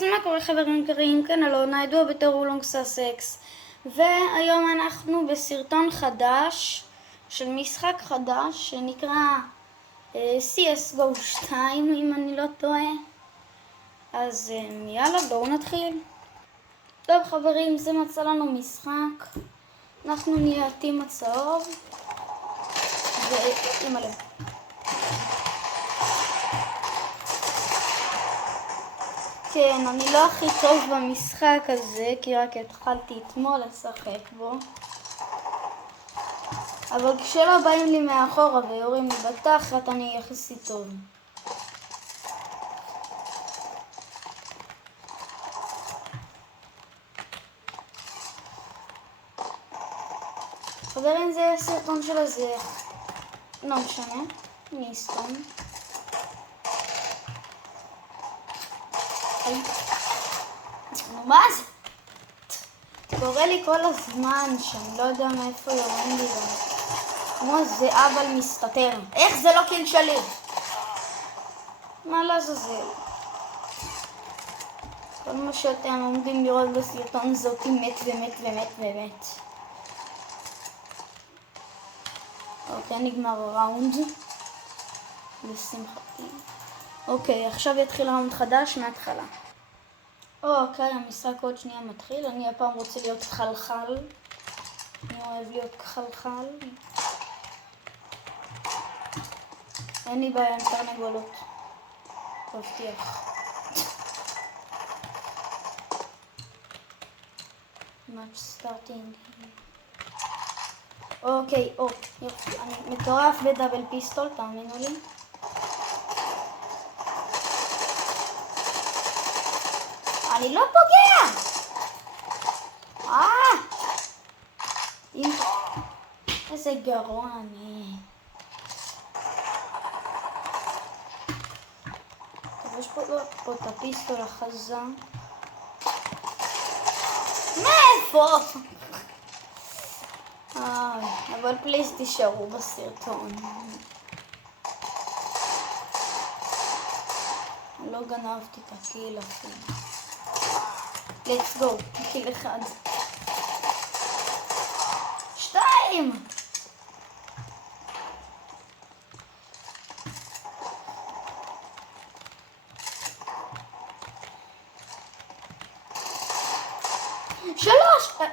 אז מה קורה חברים יקרים? כאן אלונה, ידוע בתור וולונג סאסקס, והיום אנחנו בסרטון חדש של משחק חדש שנקרא CSGO 2 אם אני לא טועה. אז יאללה, בואו נתחיל. טוב חברים, זה מצא לנו משחק. אנחנו נהיה הטים הצהוב ואימא'לה. כן, אני לא הכי טוב במשחק הזה, כי רק התחלתי אתמול לשחק בו. אבל כשלא באים לי מאחורה ויורים לי בתחת, אני יחסית טוב. חברים, זה סרטון של הזה. לא משנה, אני אסתום. מה זה? קורה לי כל הזמן שאני לא יודע מאיפה יורים לי גם. כמו זה אבל מסתתר. איך זה לא קיל שלי? מה לעזאזל? כל מה שאתם עומדים לראות בסרטון זה אותי מת ומת ומת ומת. אוקיי, נגמר הראונד. לשמחתי. אוקיי, עכשיו יתחיל ראונד חדש מההתחלה. אוקיי, המשחק עוד שנייה מתחיל. אני הפעם רוצה להיות חלחל. אני אוהב להיות חלחל. אין לי בעיה עם תרנגולות. מבטיח. Match starting. אוקיי, יופי. אני מטורף בדאבל פיסטול, תאמינו לי. אני לא פוגע! איזה גרוע אני. טוב, יש פה את הפיסטול החזק. מאיפה? אבל פליז תישארו בסרטון. לא גנבתי את הקיל אפילו. let's go, קיל אחד. 2!3!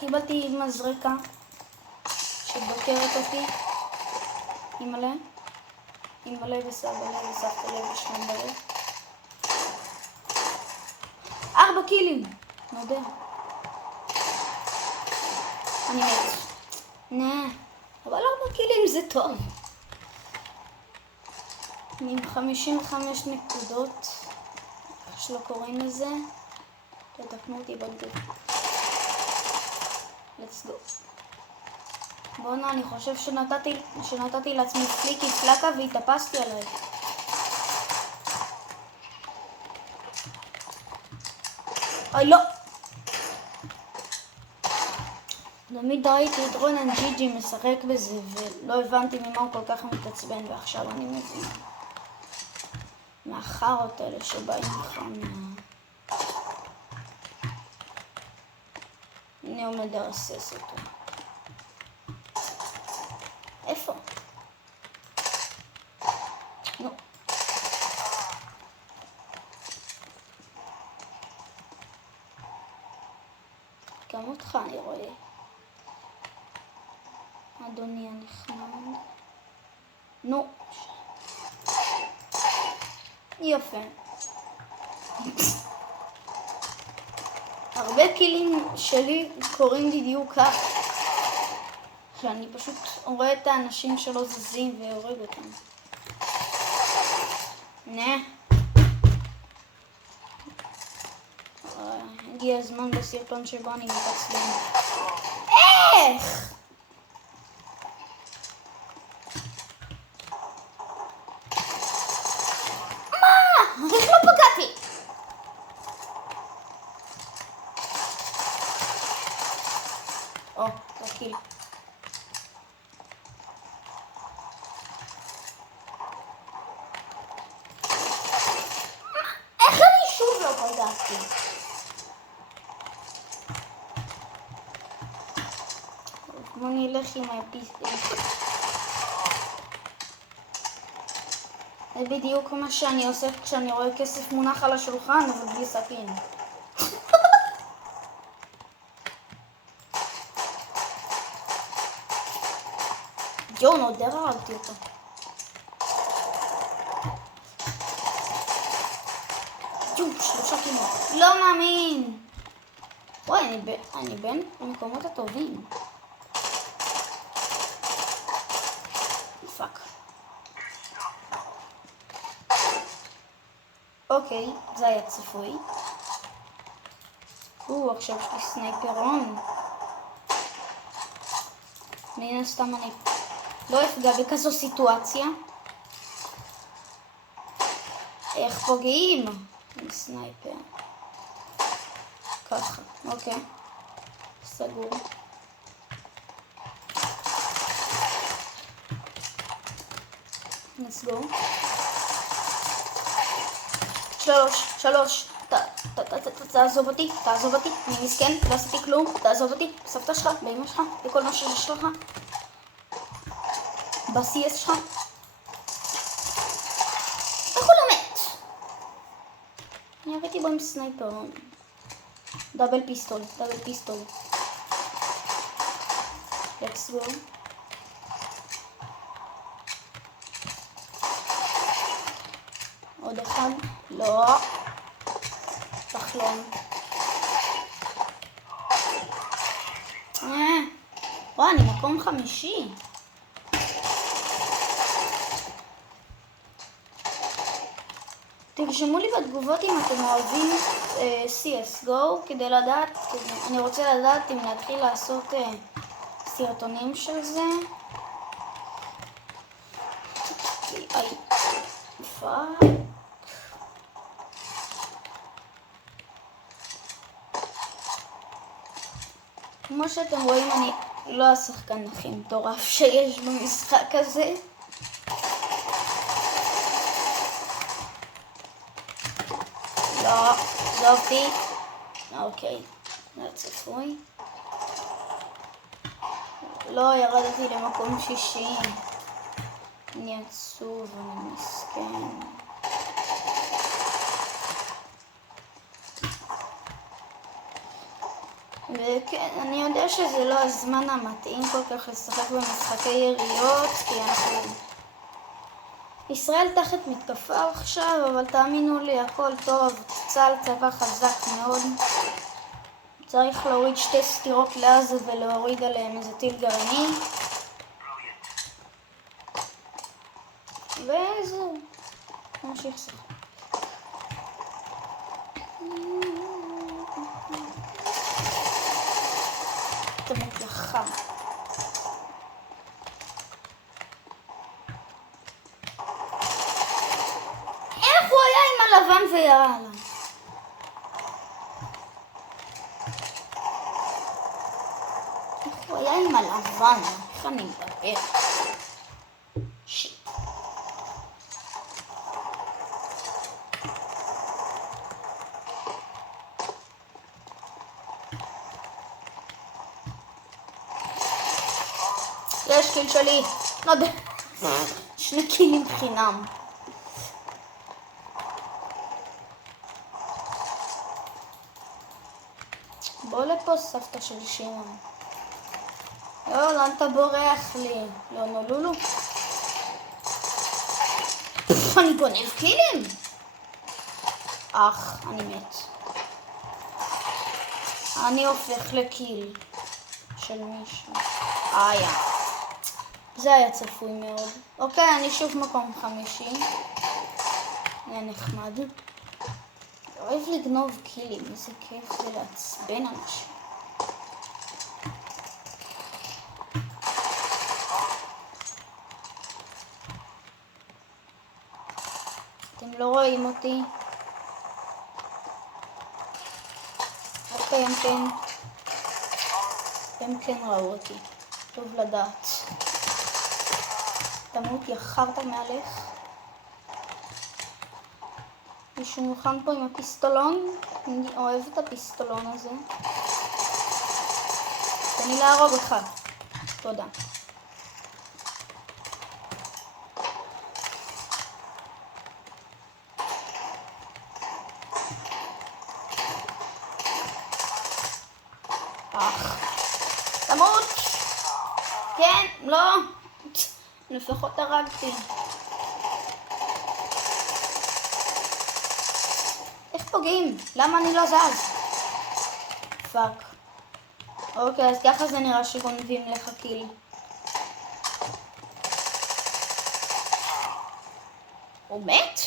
קיבלתי מזרקה שדוקרת אותי. אימא'לה וסבא לי וסבתא לי ושלום בלב. 4 קילים. נודה. אני מת. אבל 4 קילים זה טוב. אני עם 55 נקודות. איך שלא קוראים לזה. תתקנו אותי בגדול. let's go. בואנה, אני חושב שנתתי לעצמי פליקי פלקה והתאפסתי עליי. אוי לא! תמיד ראיתי את רונן ג'י משחק בזה ולא הבנתי ממה הוא כל כך מתעצבן, ועכשיו אני מבין. מהחרות האלה שבאים לך הנה עומד לרסס אותו. איפה? נו. גם אותך אני רואה. אדוני הנחמד. נו. יפה. הרבה קילים שלי קוראים בדיוק כך. שאני פשוט רואה את האנשים שלא זזים והורג אותם. הגיע הזמן בסרטון שבו אני מתעצבן. איך? מה? איך לא פגעתי? תקיל. איך אני שוב לא פגעתי? בוא נלך עם הפיסטול. זה בדיוק מה שאני עושה כשאני רואה כסף מונח על השולחן, אבל בלי סכין. יואו, נודר הרגתי אותו. יואו, 3 קילו. לא מאמין. וואי, אני בין המקומות הטובים. פאק. אוקיי, זה היה צפוי. עכשיו יש לי סנייפרון. מן הסתם אני לא אפגע בכזו סיטואציה. איך פוגעים? עם סנייפר. ככה, אוקיי. סגור. let's go. 3. תעזוב אותי, אני מסכן, לא עשיתי כלום, תעזוב אותי, בסבתא שלך, באמא שלך, בכל מה שיש לך, ב-CS שלך. איך הוא לא מת? אני הראיתי בו עם סנייפר. דאבל פיסטול. let's go. עוד אחד. לא. תחלום. וואי, אני מקום 5. תרשמו לי בתגובות אם אתם אוהבים CSGO כדי לדעת, אני רוצה לדעת אם נתחיל לעשות סרטונים של זה. פאק. כמו שאתם רואים, אני לא השחקן הכי מטורף שיש במשחק הזה. לא, זאתי. אוקיי, זה צפוי. לא, ירדתי למקום 60. אני עצוב, אני מסכן. וכן, אני יודע שזה לא הזמן המתאים כל כך לשחק במשחקי יריות, כי אנחנו... ישראל תחת מתקפה עכשיו, אבל תאמינו לי, הכל טוב, צה"ל צבא חזק מאוד. צריך להוריד 2 סטירות לעזה ולהוריד עליהם איזה טיל גרעיני. וזהו, נמשיך לשחק. תמות לך. איך הוא היה עם הלבן וירה עליו? איך הוא היה עם הלבן? איך אני מדבר? שיט. יש קיל שלי. לא יודע. 2 קילים חינם. בוא לפה סבתא של שמעון. יואו, לאן אתה בורח לי? לא נולולו. אני גונב קילים. אני מת. אני הופך לקיל של מישהו. זה היה צפוי מאוד. אוקיי, אני שוב מקום 5. זה נחמד. אוהב לגנוב קילים, איזה כיף זה לעצבן אנשים. אתם לא רואים אותי? אוקיי, הם כן ראו אותי. טוב לדעת. תמות, יחרת מעליך. מישהו מוכן פה עם הפיסטולון? אני אוהב את הפיסטולון הזה. תן לי להרוג אותך. תודה. תמות! כן, לא! לפחות הרגתי. איך פוגעים? למה אני לא זז? פאק. אוקיי, אז ככה זה נראה שגונבים לך קיל. הוא מת?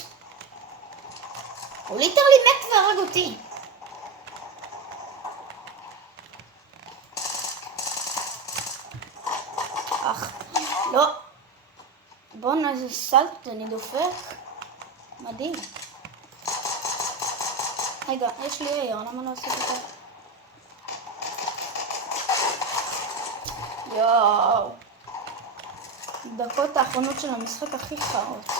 הוא ליטרלי מת והרג אותי. לא. בוא'נה, איזה סלט, אני דופק. מדהים. רגע, יש לי אייר, למה לא עשיתי את זה? יואו. דקות האחרונות של המשחק הכי חרות.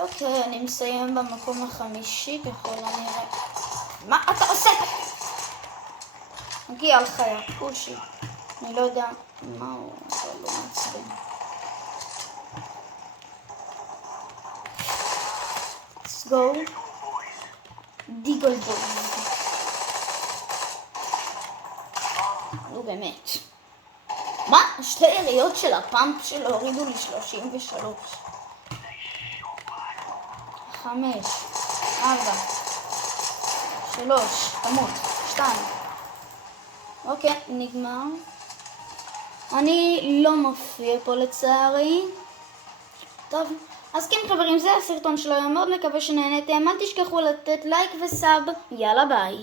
אוקיי, אני מסיים במקום החמישי ככל הנראה. מה אתה עושה? מגיע על חיה, קושי. אני לא יודע מה הוא, אבל לא מעצבן. Let's go. דיגל בוי. נו באמת. מה? שתי יריות של הפאמפ שלו הורידו לי 33. 5, 4, 3, תמות, 2. אוקיי, נגמר. אני לא מופיע פה לצערי. טוב, אז כן חברים, זה הסרטון שלו, אני מאוד מקווה שנהנתם. אל תשכחו לתת לייק וסאב. יאללה ביי.